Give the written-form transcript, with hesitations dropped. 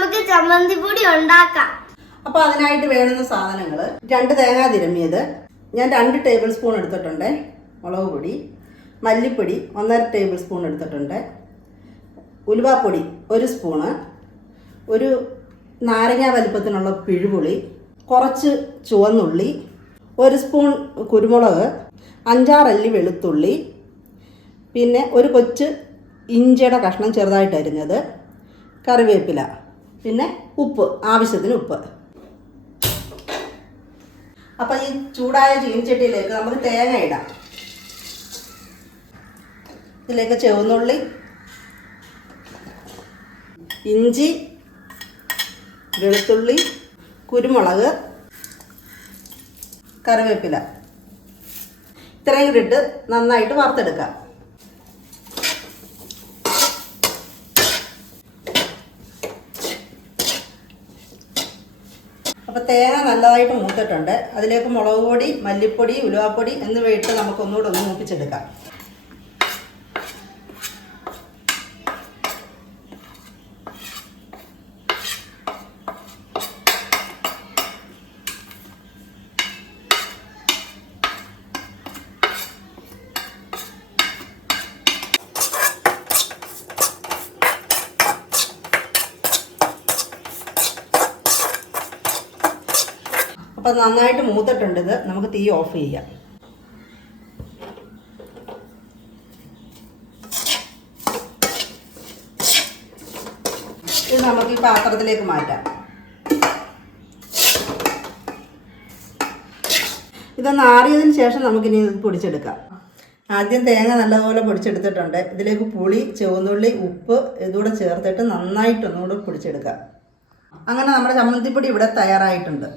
നമുക്ക് ചമ്മന്തിപ്പൊടി ഉണ്ടാക്കാം. അപ്പോൾ അതിനായിട്ട് വേണ്ടുന്ന സാധനങ്ങൾ: 2 തേങ്ങ തിരുമ്മിയത്, ഞാൻ 2 ടേബിൾ സ്പൂൺ എടുത്തിട്ടുണ്ട്. മുളക് പൊടി, മല്ലിപ്പൊടി 1.5 ടേബിൾ സ്പൂൺ എടുത്തിട്ടുണ്ട്. ഉലുവാപ്പൊടി 1 സ്പൂണ്, ഒരു നാരങ്ങ വലിപ്പത്തിനുള്ള പിഴുപുളി, കുറച്ച് ചുവന്നുള്ളി, 1 സ്പൂൺ കുരുമുളക്, 5-6 അല്ലി വെളുത്തുള്ളി, പിന്നെ ഒരു കൊച്ച് ഇഞ്ചിയുടെ കഷ്ണം ചെറുതായിട്ട് അരിഞ്ഞത്, കറിവേപ്പില, പിന്നെ ഉപ്പ്, ആവശ്യത്തിന് ഉപ്പ്. അപ്പം ഈ ചൂടായ ചീനിച്ചട്ടിയിലേക്ക് നമുക്ക് തേങ്ങ ഇടാം. ഇതിലേക്ക് ചുവന്നുള്ളി, ഇഞ്ചി, വെളുത്തുള്ളി, കുരുമുളക്, കറിവേപ്പില ഇത്രയും ഇട്ട് നന്നായിട്ട് വറുത്തെടുക്കാം. അപ്പോൾ തേങ്ങ നല്ലതായിട്ട് മൂത്തിട്ടുണ്ട്. അതിലേക്ക് മുളക് പൊടി, മല്ലിപ്പൊടി, ഉലുവാപ്പൊടി എന്നിവ ഇട്ട് നമുക്കൊന്നുകൂടെ ഒന്ന് മൂപ്പിച്ചെടുക്കാം. അപ്പം നന്നായിട്ട് മൂത്തിട്ടുണ്ട്. ഇത് നമുക്ക് തീ ഓഫ് ചെയ്യാം. ഇത് നമുക്ക് ഈ പാത്രത്തിലേക്ക് മാറ്റാം. ഇതൊന്ന് ആറിയതിന് ശേഷം നമുക്കിനി ഇത് പൊടിച്ചെടുക്കാം. ആദ്യം തേങ്ങ നല്ലപോലെ പൊടിച്ചെടുത്തിട്ടുണ്ട്. ഇതിലേക്ക് പുളി, ചുവന്നുള്ളി, ഉപ്പ് ഇതുകൂടെ ചേർത്തിട്ട് നന്നായിട്ടൊന്നുകൂടെ പൊടിച്ചെടുക്കാം. അങ്ങനെ നമ്മുടെ ചമ്മന്തിപ്പൊടി ഇവിടെ തയ്യാറായിട്ടുണ്ട്.